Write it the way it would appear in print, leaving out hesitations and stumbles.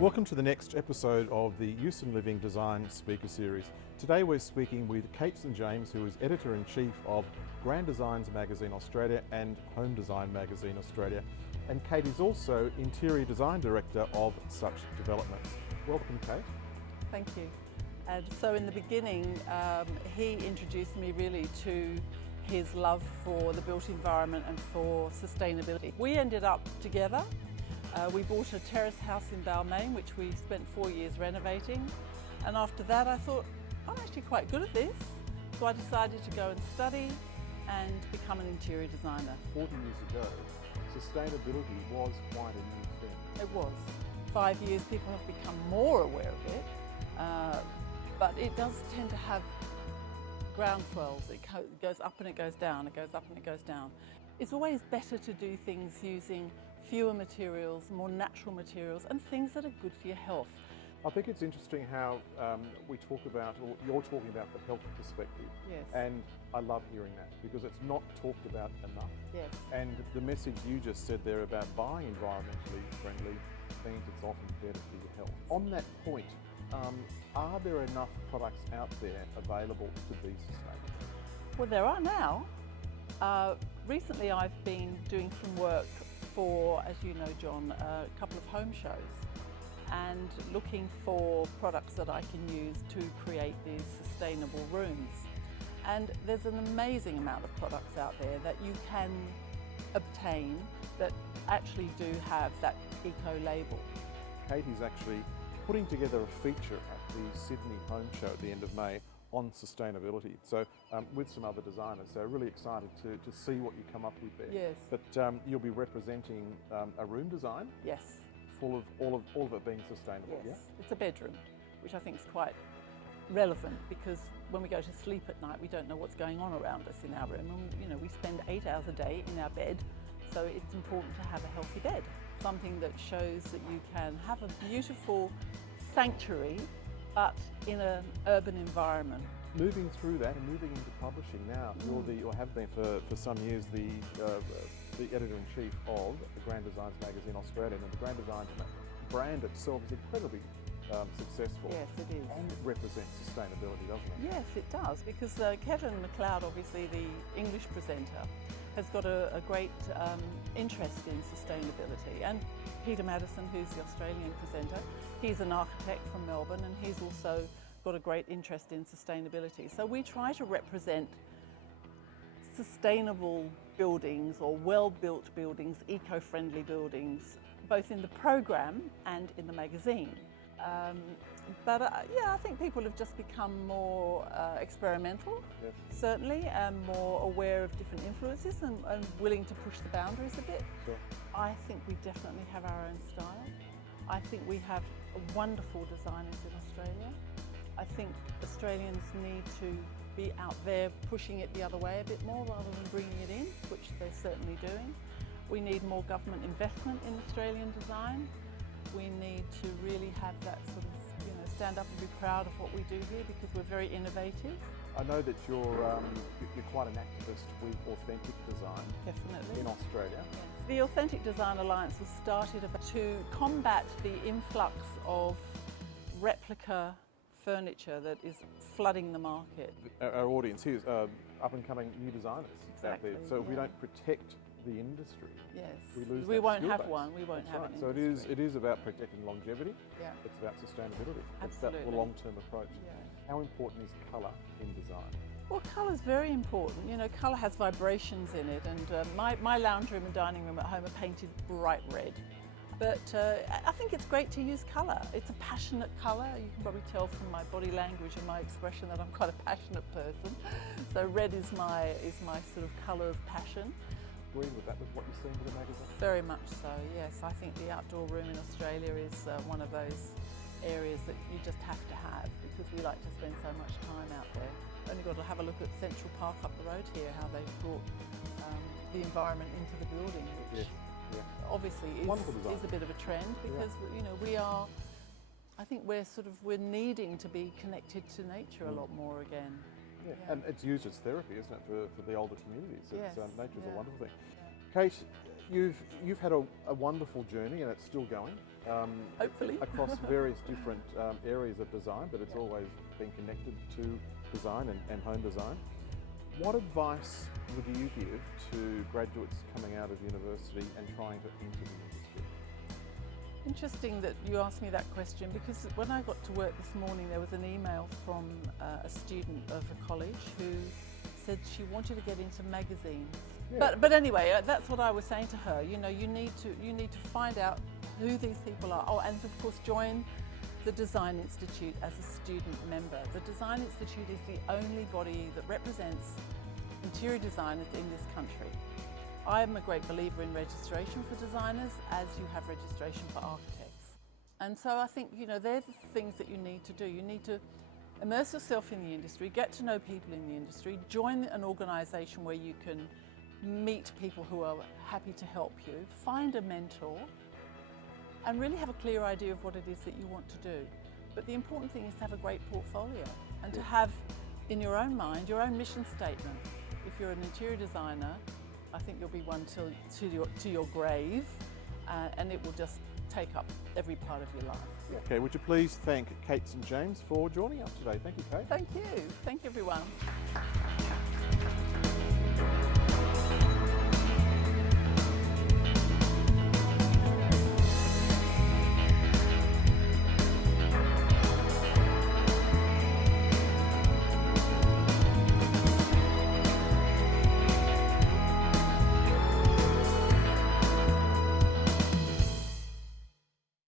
Welcome to the next episode of the Eussen Living Design Speaker Series. Today we're speaking with Kate St James, who is Editor-in-Chief of Grand Designs Magazine Australia and Home Design Magazine Australia. And Kate is also Interior Design Director of such developments. Welcome, Kate. Thank you. And so in the beginning, he introduced me really to his love for the built environment and for sustainability. We ended up together. We bought a terrace house in Balmain, which we spent 4 years renovating. And after that, I thought, I'm actually quite good at this. So I decided to go and study and become an interior designer. 40 years ago, sustainability was quite a new thing. It was. 5 years, people have become more aware of it, but it does tend to have ground swells. It goes up and it goes down, it goes up and it goes down. It's always better to do things using fewer materials, more natural materials, and things that are good for your health. I think it's interesting how we talk about, or you're talking about the health perspective. Yes. And I love hearing that because it's not talked about enough. Yes. And the message you just said there about buying environmentally friendly means it's often better for your health. On that point, are there enough products out there available to be sustainable? Well, there are now. Recently I've been doing some work for, as you know, John, a couple of home shows and looking for products that I can use to create these sustainable rooms. And there's an amazing amount of products out there that you can obtain that actually do have that eco label. Katie's actually putting together a feature at the Sydney Home Show at the end of May on sustainability, so with some other designers. So really excited to see what you come up with there. Yes. But you'll be representing a room design. Yes. Full of all of it being sustainable. Yes. Yeah. It's a bedroom, which I think is quite relevant because when we go to sleep at night, we don't know what's going on around us in our room, and you know we spend 8 hours a day in our bed, so it's important to have a healthy bed. Something that shows that you can have a beautiful sanctuary but in an urban environment. Moving through that and moving into publishing now, you have been for some years the editor-in-chief of the Grand Designs Magazine Australia, and the Grand Designs brand itself is incredibly successful. Yes, it is. And it represents sustainability, doesn't it? Yes, it does, because Kevin McLeod, obviously the English presenter, has got a great interest in sustainability. And Peter Maddison, who's the Australian presenter, he's an architect from Melbourne and he's also got a great interest in sustainability. So we try to represent sustainable buildings or well-built buildings, eco-friendly buildings, both in the program and in the magazine. Yeah, I think people have just become more experimental, Yes. certainly, and more aware of different influences and willing to push the boundaries a bit. Sure. I think we definitely have our own style. I think we have wonderful designers in Australia. I think Australians need to be out there pushing it the other way a bit more rather than bringing it in, which they're certainly doing. We need more government investment in Australian design. We need to really have that sort of, stand up and be proud of what we do here because we're very innovative. I know that you're quite an activist with authentic design. Definitely. In Australia. Yes. The Authentic Design Alliance was started to combat the influx of replica furniture that is flooding the market. Our audience here is up-and-coming new designers Exactly, out there. So if we yeah. don't protect the industry, Yes, we lose we that won't skill have base. one. We won't That's have right. an So industry. it is about protecting longevity. Yeah. It's about sustainability. It's Absolutely. about the long-term approach. Yeah. How important is colour in design? Well, colour is very important. Colour has vibrations in it, and my lounge room and dining room at home are painted bright red. But I think it's great to use colour. It's a passionate colour. You can probably tell from my body language and my expression that I'm quite a passionate person. So red is my sort of colour of passion. Agreeing with that, with what you're seeing with the magazine? Very much so, yes. I think the outdoor room in Australia is one of those areas that you just have to have because we like to spend so much time out there. Only got to have a look at Central Park up the road here, how they've brought the environment into the building, which obviously is a bit of a trend because we are, I think we're needing to be connected to nature a lot more again. Yeah. And it's used as therapy, isn't it, for the older communities? Yes. Nature's a wonderful thing. Yeah. Kate, You've had a wonderful journey, and it's still going. Hopefully. Across various different areas of design, but it's always been connected to design and home design. What advice would you give to graduates coming out of university and trying to enter the industry? Interesting that you asked me that question, because when I got to work this morning there was an email from a student of a college who said she wanted to get into magazines. Yeah. But anyway, that's what I was saying to her. You know, you need to find out who these people are. Oh, and of course join the Design Institute as a student member. The Design Institute is the only body that represents interior designers in this country. I am a great believer in registration for designers, as you have registration for architects. And so I think, you know, they're the things that you need to do. You need to immerse yourself in the industry, get to know people in the industry, join an organisation where you can meet people who are happy to help you, find a mentor, and really have a clear idea of what it is that you want to do. But the important thing is to have a great portfolio and to have in your own mind your own mission statement. If you're an interior designer, I think you'll be one to your grave, and it will just take up every part of your life. Okay, would you please thank Kate St James for joining us today? Thank you, Kate. Thank you. Thank you, everyone.